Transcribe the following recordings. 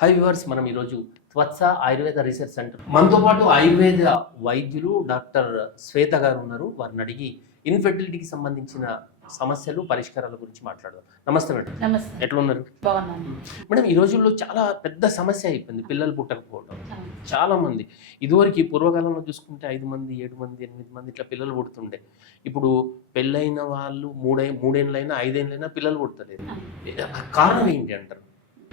High viewers, మనం ఈరోజు త్వత్స Ayurveda research centre మనతో పాటు ఆయుర్వేద వైద్యులు డాక్టర్ శ్వేత గారు ఉన్నారు. వారిని అడిగి ఇన్ఫెర్టిలిటీకి సంబంధించిన సమస్యలు పరిష్కారాల గురించి మాట్లాడదాం. నమస్తే మేడం. నమస్తే. ఎట్లా ఉన్నారు? బాగున్నాను మేడం, ఈ రోజుల్లో చాలా పెద్ద సమస్య అయిపోయింది పిల్లలు పుట్టకపోవడం. చాలా మంది ఇదివరకు పూర్వకాలంలో చూసుకుంటే 5 మంది 7 మంది 8 మంది ఇట్లా పిల్లలు పుడుతుండే. ఇప్పుడు పెళ్ళైన వాళ్ళు మూడేళ్ళైనా 5 ఏళ్ళైనా పిల్లలు పుడతలేదు. కారణం ఏంటి అంటారు?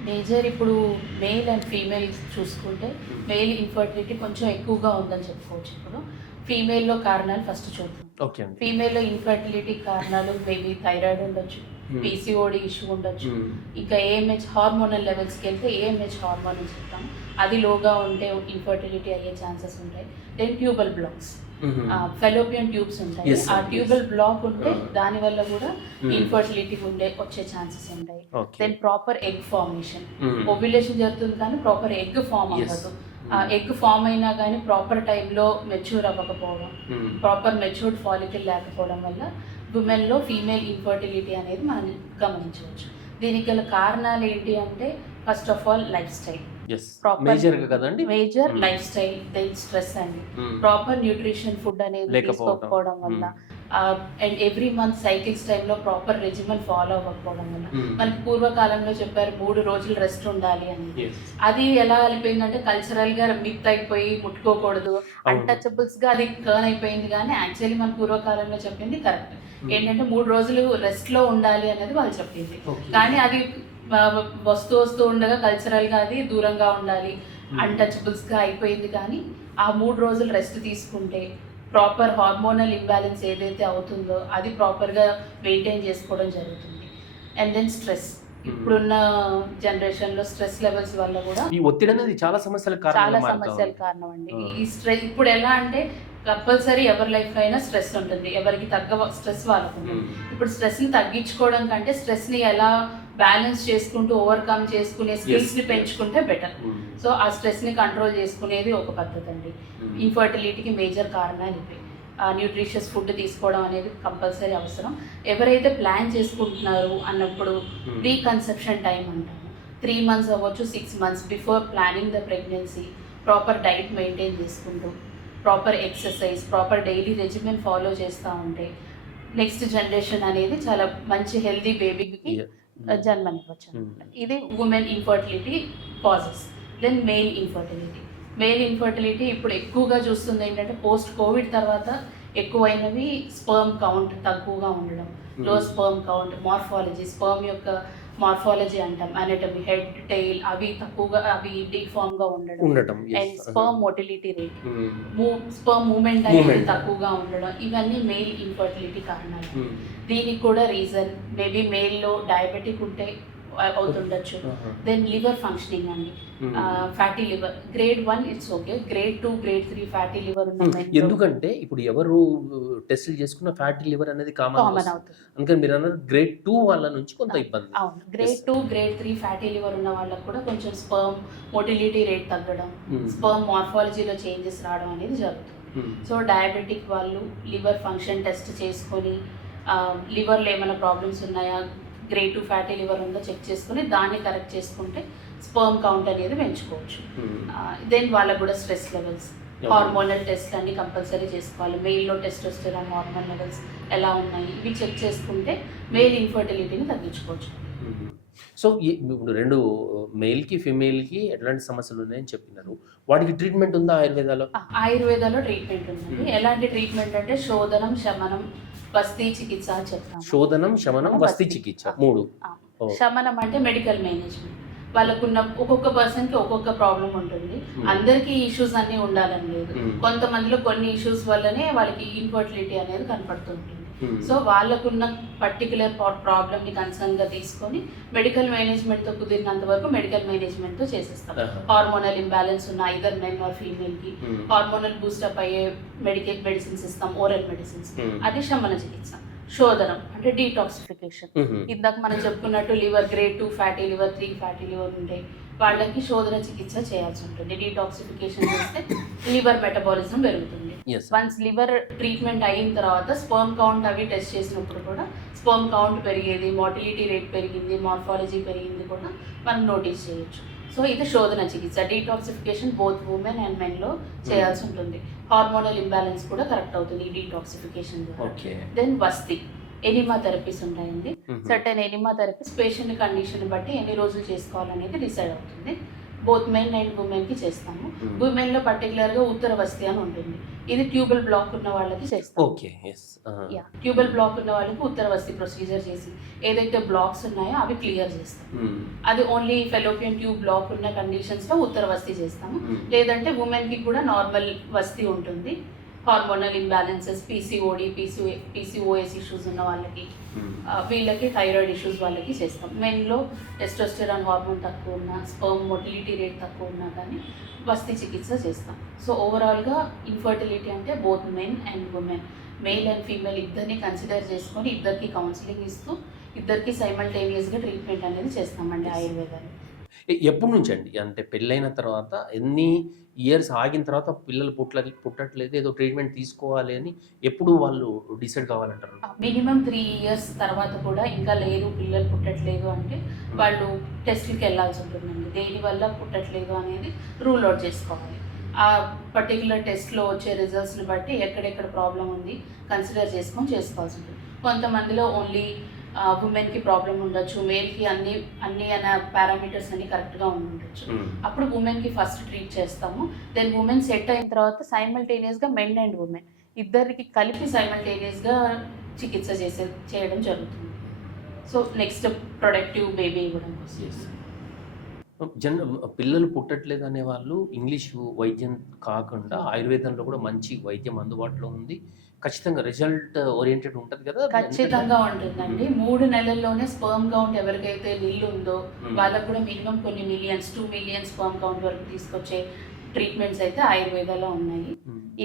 మేజర్ ఇప్పుడు మేల్ అండ్ ఫీమేల్ చూసుకుంటే మేల్ ఇన్ఫర్టిలిటీ కొంచెం ఎక్కువగా ఉందని చెప్పుకోవచ్చు. ఇప్పుడు ఫీమేల్లో కారణాలు ఫస్ట్ చూద్దాం. ఓకే అండి. ఫీమేల్లో ఇన్ఫర్టిలిటీ కారణాలు మేబీ థైరాయిడ్ ఉండొచ్చు, పీసీఓడి ఇష్యూ ఉండొచ్చు, ఇంకా ఏఎంహెచ్ హార్మోనల్ లెవెల్స్కి వెళ్తే ఏఎంహెచ్ హార్మోన్ అని చెప్తాం, అది లోగా ఉంటే ఇన్ఫర్టిలిటీ అయ్యే ఛాన్సెస్ ఉంటాయి. Then tubal blocks, fallopian tubes ఉంటాయి, ఆ ట్యూబల్ బ్లాక్ ఉంటే దాని వల్ల కూడా ఇన్ఫర్టిలిటీ వచ్చే ఛాన్సెస్ ఉంటాయి. Then proper egg formation, ovulation జరుగుతుంది కానీ ప్రాపర్ ఎగ్ ఫామ్ అవ్వదు. ఎగ్ ఫామ్ అయినా కానీ ప్రాపర్ టైంలో మెచ్యూర్ అవ్వకపోవడం, ప్రాపర్ మెచ్యూర్డ్ ఫాలికల్ లేకపోవడం వల్ల ఉమెన్లో ఫీమేల్ ఇన్ఫర్టిలిటీ అనేది మనం గమనించవచ్చు. దీనికి గల కారణాలు ఏంటి అంటే first of all lifestyle, major lifestyle, then stress అండి, ప్రాపర్ న్యూట్రిషన్ ఫుడ్ అనేది తీసుకోకపోవడం వల్ల, అండ్ ఎవ్రీ మంత్ సైకిల్స్ టైంలో ప్రాపర్ రెజిమన్ ఫాలో అవ్వకపోవడం వల్ల. మనకి పూర్వకాలంలో చెప్పారు 3 రోజులు రెస్ట్ ఉండాలి అని. అది ఎలా అయిపోయిందంటే కల్చరల్ గా మిత్ అయిపోయి ముట్టుకోకూడదు, అన్టచబుల్స్ గా అది టర్న్ అయిపోయింది. కానీ యాక్చువల్లీ మన పూర్వకాలంలో చెప్పింది కరెక్ట్ ఏంటంటే 3 రోజులు రెస్ట్ లో ఉండాలి అనేది వాళ్ళు చెప్పింది. కానీ అది వస్తూ ఉండగా కల్చరల్ గా అది దూరంగా ఉండాలి, అన్టచబుల్స్ గా అయిపోయింది. కానీ ఆ 3 రోజులు రెస్ట్ తీసుకుంటే ప్రాపర్ హార్మోనల్ ఇంబ్యాలెన్స్ ఏదైతే అవుతుందో అది ప్రాపర్గా మెయింటైన్ చేసుకోవడం జరుగుతుంది. అండ్ దెన్ స్ట్రెస్, ఇప్పుడున్న జనరేషన్లో స్ట్రెస్ లెవెల్స్ వల్ల కూడా ఈ ఒత్తిడి అనేది చాలా సమస్యల కారణం అండి. ఈ స్ట్రెస్ ఇప్పుడు ఎలా అంటే కంపల్సరీ ఎవరి లైఫ్ అయినా స్ట్రెస్ ఉంటుంది, ఎవరికి తగ్గ స్ట్రెస్ వాళ్ళకు ఉంటుంది. ఇప్పుడు స్ట్రెస్ని తగ్గించుకోవడం కంటే స్ట్రెస్ని ఎలా బ్యాలెన్స్ చేసుకుంటూ ఓవర్కమ్ చేసుకునే స్కిల్స్ని పెంచుకుంటే బెటర్. సో ఆ స్ట్రెస్ని కంట్రోల్ చేసుకునేది ఒక పద్ధతి అండి. ఇన్ఫర్టిలిటీకి మేజర్ కారణాలు ఇవి. న్యూట్రిషియస్ ఫుడ్ తీసుకోవడం అనేది కంపల్సరీ అవసరం. ఎవరైతే ప్లాన్ చేసుకుంటున్నారు అన్నప్పుడు ప్రీ కన్సెప్షన్ టైం అంటాము, 3 months అవ్వచ్చు, 6 months before planning the pregnancy proper diet maintain చేసుకుంటూ, proper exercise, proper daily regimen follow చేస్తూ ఉంటే నెక్స్ట్ జనరేషన్ అనేది చాలా మంచి హెల్దీ బేబీకి జన్మనివ్వచ్చు. ఇది women infertility causes. Then male infertility ఇప్పుడు ఎక్కువగా చూస్తుంది ఏంటంటే పోస్ట్ కోవిడ్ తర్వాత ఎక్కువైనవి స్పర్మ్ కౌంట్ తక్కువగా ఉండడం, low sperm count, morphology, sperm యొక్క మార్ఫాలజీ అంటాం, అనటమీ, హెడ్, టెయిల్ అవి తక్కువగా, అవి డిఫార్మ్ గా ఉండడం, and sperm motility rate, sperm movement అనేది తక్కువగా ఉండడం, ఇవన్నీ మెయిల్ ఇన్ఫర్టిలిటీ కారణాలు. దీనికి కూడా రీజన్ మేబీ మెయిల్లో డయాబెటిక్ ఉంటే అవుతుండొచ్చు. దెన్ లివర్ ఫంక్షనింగ్ అండి, fatty liver grade 1 it's okay, grade 2 grade 3 fatty liver ఉన్న ఎందుకంటే ఇప్పుడు ఎవరు టెస్టులు చేసుకున్న ఫ్యాటీ లివర్ అనేది కామన్ అవుతుంది. అందుకని మీరు అన్నారు గ్రేడ్ 2 వాళ్ళ నుంచి కొంత ఇబ్బంది. అవును, గ్రేడ్ 2 గ్రేడ్ 3 ఫ్యాటీ లివర్ ఉన్న వాళ్ళకు కూడా కొంచెం స్పర్మ్ మోటిలిటీ రేట్ తగ్గడం, స్పర్మ్ మార్ఫాలజీలో చేంజెస్ రావడం అనేది జరుగుతుంది. సో డయాబెటిక్ వాళ్ళు లివర్ ఫంక్షన్ టెస్ట్ చేసుకొని లివర్లో ఏమైనా ప్రాబ్లమ్స్ ఉన్నాయా, గ్రేడ్ 2 ఫ్యాటీ లివర్ ఉందో చెక్ చేసుకుని దాన్ని కరెక్ట్ చేసుకుంటే స్పర్మ్ కౌంట్ అనేది పెంచుకోవచ్చు. దెన్ వాళ్ళకు కూడా స్ట్రెస్ లెవెల్స్, హార్మోనల్ టెస్ట్ అన్ని కంపల్సరీ చేసుకోవాలి. మెయిల్లో టెస్టోస్టెరాన్ హార్మోన్ లెవెల్స్ ఎలా ఉన్నాయి ఇవి చెక్ చేసుకుంటే మెయిల్ ఇన్ఫర్టిలిటీని తగ్గించుకోవచ్చు. సో ఇప్పుడు రెండు మెయిల్కి ఫీమేల్కి ఎట్లాంటి సమస్యలు ఉన్నాయని చెప్పినారు, వాటికి ట్రీట్మెంట్ ఉందా ఆయుర్వేదాలో? ఆయుర్వేదాలో ట్రీట్మెంట్ ఉంది. ఎలాంటి ట్రీట్మెంట్ అంటే శోధనం, శమనం, వస్తీ చికిత్స చెప్తాము. శోధనం, శమనం, వస్తీ చికిత్స 3. శమనం అంటే మెడికల్ మేనేజ్మెంట్, వాళ్ళకున్న ఒక్కొక్క పర్సన్కి ఒక్కొక్క ప్రాబ్లం ఉంటుంది. అందరికీ ఇష్యూస్ అన్నీ ఉండాలని లేదు, కొంతమందిలో కొన్ని ఇష్యూస్ వల్లనే వాళ్ళకి ఇన్ఫర్టిలిటీ అనేది కనపడుతుంటుంది. సో వాళ్ళకున్న పర్టికులర్ ప్రాబ్లమ్ని కన్సర్న్గా తీసుకొని మెడికల్ మేనేజ్మెంట్తో కుదిరినంత వరకు మెడికల్ మేనేజ్మెంట్తో చేసేస్తాం. హార్మోనల్ ఇంబ్యాలెన్స్ ఉన్న ఐదర్ మెన్ ఆర్ ఫీమేల్కి హార్మోనల్ బూస్టప్ అయ్యే మెడిసిన్స్ ఇస్తాం, ఓరల్ మెడిసిన్స్, అది శమన చికిత్స. శోధనం అంటే డీటాక్సిఫికేషన్, ఇందాక మనం చెప్పుకున్నట్టు liver grade 2 fatty liver, 3 fatty liver ఉంటాయి, వాళ్ళకి శోధన చికిత్స చేయాల్సి ఉంటుంది. డీటాక్సిఫికేషన్ చేస్తే లివర్ మెటబాలిజం పెరుగుతుంది. వన్స్ లివర్ ట్రీట్మెంట్ అయిన తర్వాత స్పర్మ్ కౌంట్ అవి టెస్ట్ చేసినప్పుడు కూడా స్పర్మ్ కౌంట్ పెరిగేది, మోటిలిటీ రేట్ పెరిగింది, మార్ఫాలజీ పెరిగింది కూడా మనం నోటీస్ చేయొచ్చు. సో ఇది శోధన చికిత్స. డీటాక్సిఫికేషన్ బోత్ ఉమెన్ అండ్ మెన్లో చేయాల్సి ఉంటుంది. హార్మోనల్ ఇంబ్యాలెన్స్ కూడా కరెక్ట్ అవుతుంది ఈ డీటాక్సిఫికేషన్ ద్వారా. ఓకే. దెన్ వస్తి ఎనిమా థెరపీస్ ఉంటాయండి. Certain enema therapies patient condition బట్టి ఎన్ని రోజులు చేసుకోవాలనేది డిసైడ్ అవుతుంది. బోత్ మెన్ అండ్ ఉమెన్కి చేస్తాము. ఉమెన్లో పర్టికులర్గా ఉత్తర వస్తి అని ఉంటుంది. ఇది ట్యూబల్ బ్లాక్ ఉన్న వాళ్ళకి చేస్తాం. ఓకే. ట్యూబల్ బ్లాక్ ఉన్న వాళ్ళకి ఉత్తర వస్తి ప్రొసీజర్ చేసి ఏదైతే బ్లాక్స్ ఉన్నాయో అవి క్లియర్ చేస్తాం. అది ఓన్లీ ఫెలోపియన్ ట్యూబ్ బ్లాక్ ఉన్న కండిషన్స్లో ఉత్తర వస్తి చేస్తాము. లేదంటే ఉమెన్కి కూడా నార్మల్ వస్తి ఉంటుంది. Hormonal imbalances, PCOD, PCOS issues ఉన్న వాళ్ళకి, వీళ్ళకి థైరాయిడ్ ఇష్యూస్ వాళ్ళకి చేస్తాం. మెన్లో టెస్టోస్టెరాన్ హార్మోన్ తక్కువ ఉన్న, స్పర్మ్ మొటిలిటీ రేట్ తక్కువ ఉన్నా కానీ వస్తి చికిత్స చేస్తాం. సో ఓవరాల్గా ఇన్ఫర్టిలిటీ అంటే both men and women, male and female ఇద్దరిని కన్సిడర్ చేసుకొని ఇద్దరికి కౌన్సిలింగ్ ఇస్తూ ఇద్దరికి సైమల్టేనియస్గా ట్రీట్మెంట్ అనేది చేస్తామండి ఆయుర్వేదాన్ని. ఎప్పటి నుంచి అండి? అంటే పెళ్ళైన తర్వాత ఎన్ని ఇయర్స్ ఆగిన తర్వాత పిల్లలు పుట్టట్లేదు, ఏదో ట్రీట్మెంట్ తీసుకోవాలి అని ఎప్పుడు వాళ్ళు డిసైడ్ కావాలంటారు? మినిమం 3 years తర్వాత కూడా ఇంకా లేదు పిల్లలు పుట్టట్లేదు అంటే వాళ్ళు టెస్ట్లకి వెళ్ళాల్సి ఉంటుందండి. దేనివల్ల పుట్టట్లేదు అనేది రూల్ అవుట్ చేసుకోవాలి. ఆ పర్టికులర్ టెస్ట్లో వచ్చే రిజల్ట్స్ని బట్టి ఎక్కడెక్కడ ప్రాబ్లం ఉంది కన్సిడర్ చేసుకొని చేసుకోవాల్సి ఉంటుంది. కొంతమందిలో ఓన్లీ ఉమెన్కి ప్రాబ్లం ఉండొచ్చు, మేల్కి అన్ని అన్న పారామీటర్స్ అన్ని కరెక్ట్గా ఉండొచ్చు. అప్పుడు ఉమెన్కి ఫస్ట్ ట్రీట్ చేస్తాము. దెన్ ఉమెన్ సెట్ అయిన తర్వాత సైమల్టేనియస్గా మెన్ అండ్ ఉమెన్ ఇద్దరికి కలిపి సైమల్టేనియస్గా చికిత్స చేయడం జరుగుతుంది. సో నెక్స్ట్ ప్రొడక్టివ్ బేబీ ఇవ్వడం కోసం. పిల్లలు పుట్టట్లేదు అనే వాళ్ళు ఇంగ్లీష్ వైద్యం కాకుండా ఆయుర్వేదంలో కూడా మంచి వైద్యం అందుబాటులో ఉంది. ఖచ్చితంగా రిజల్ట్ ఓరియంటెడ్ ఉంటుంది కదా? ఖచ్చితంగా ఉంటుందండి. 3 నెలల్లోనే స్పర్మ్ కౌంట్ ఎవరికైతే నిల్ ఉందో వాళ్ళకు కూడా మినిమం కొన్ని మిలియన్స్, 2 million స్పర్మ్ కౌంట్ వరకు తీసుకొచ్చే ట్రీట్మెంట్స్ అయితే ఆయుర్వేదాలో ఉన్నాయి.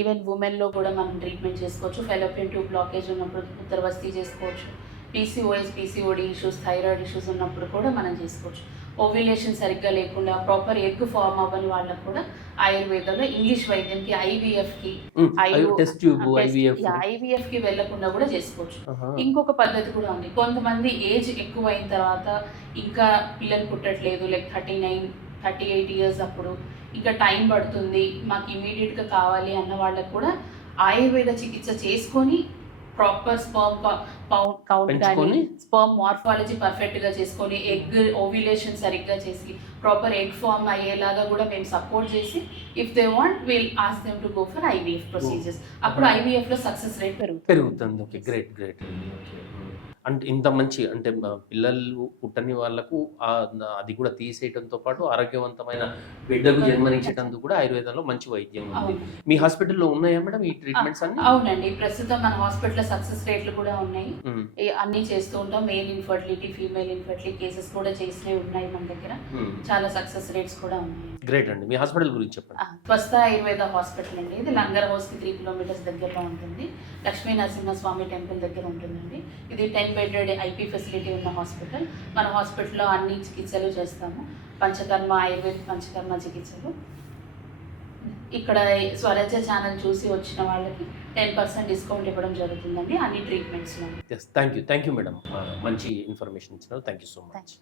ఈవెన్ ఉమెన్లో కూడా మనం ట్రీట్మెంట్ చేసుకోవచ్చు. ఫెలోపియన్ ట్యూబ్ బ్లాకేజ్ ఉన్నప్పుడు ఉత్తరవస్తి చేసుకోవచ్చు. PCOS, PCOD issues, thyroid issues ఉన్నప్పుడు కూడా మనం చేసుకోవచ్చు. ఓవ్యులేషన్ సరిగ్గా లేకుండా ప్రాపర్ ఎగ్ ఫార్మ్ అవ్వని వాళ్ళకు కూడా ఆయుర్వేదంలో ఇంగ్లీష్ వైద్యంకి ఐవీఎఫ్కి వెళ్లకుండా కూడా చేసుకోవచ్చు. ఇంకొక పద్ధతి కూడా ఉంది. కొంతమంది ఏజ్ ఎక్కువ అయిన తర్వాత ఇంకా పిల్లలు పుట్టట్లేదు, లైక్ 39-38 years అప్పుడు ఇంకా టైం పడుతుంది, మాకు ఇమీడియట్గా కావాలి అన్న వాళ్ళకు కూడా ఆయుర్వేద చికిత్స చేసుకొని ప్రాపర్ స్పర్మ్ కౌంట్ కానీ స్పర్మ్ మార్ఫాలజీ పర్ఫెక్ట్గా చేసుకొని ఎగ్ ఓవ్యులేషన్ సరిగ్గా చేసి ప్రాపర్ ఎగ్ ఫార్మ్ అయ్యేలాగా కూడా మేము సపోర్ట్ చేసి if they want will ask them to go for IVF procedures. అప్పుడు ఐవీఎఫ్లో సక్సెస్ రేట్ పెరుగుతుంది. Okay, great great. అంటే ఇంత మంచి అంటే పిల్లలు పుట్టని వాళ్ళకు అది కూడా తీసేయడంతో పాటు ఆరోగ్యవంతమైన బిడ్డకు జన్మనించడానికి కూడా ఆయుర్వేదంలో మంచి వైద్యం ఉంది. మీ హాస్పిటల్లో ఉన్నాయా మేడం ఈ ట్రీట్మెంట్స్ అన్ని? అవునండి, ప్రస్తుతం మన హాస్పిటల్లో సక్సెస్ రేట్లు కూడా ఉన్నాయి. అన్ని చేస్తూ ఉంటాం. Male infertility, female infertility cases కూడా చేసినవి ఉన్నాయి మన దగ్గర. చాలా సక్సెస్ రేట్స్ కూడా ఉన్నాయి. గ్రేట్ అండి. మీ హాస్పిటల్ గురించి చెప్పండి. స్వస్థ ఆయుర్వేద హాస్పిటల్ అండి. ఇది లంగర్ హౌస్కి 3 kilometers దగ్గరలో ఉంటుంది. లక్ష్మీ నరసింహస్వామి టెంపుల్ దగ్గర ఉంటుందండి. ఇది 10 bedded ఐపీ ఫెసిలిటీ ఉన్న హాస్పిటల్. మన హాస్పిటల్లో అన్ని చికిత్సలు చేస్తాము. పంచకర్మ, ఆయుర్వేద పంచకర్మ చికిత్సలు. ఇక్కడ స్వరాజ్య ఛానల్ చూసి వచ్చిన వాళ్ళకి 10% డిస్కౌంట్ ఇవ్వడం జరుగుతుందండి అన్ని ట్రీట్మెంట్స్లో. థ్యాంక్ యూ మేడం, మంచి ఇన్ఫర్మేషన్ ఇచ్చినారు. Thank you so much.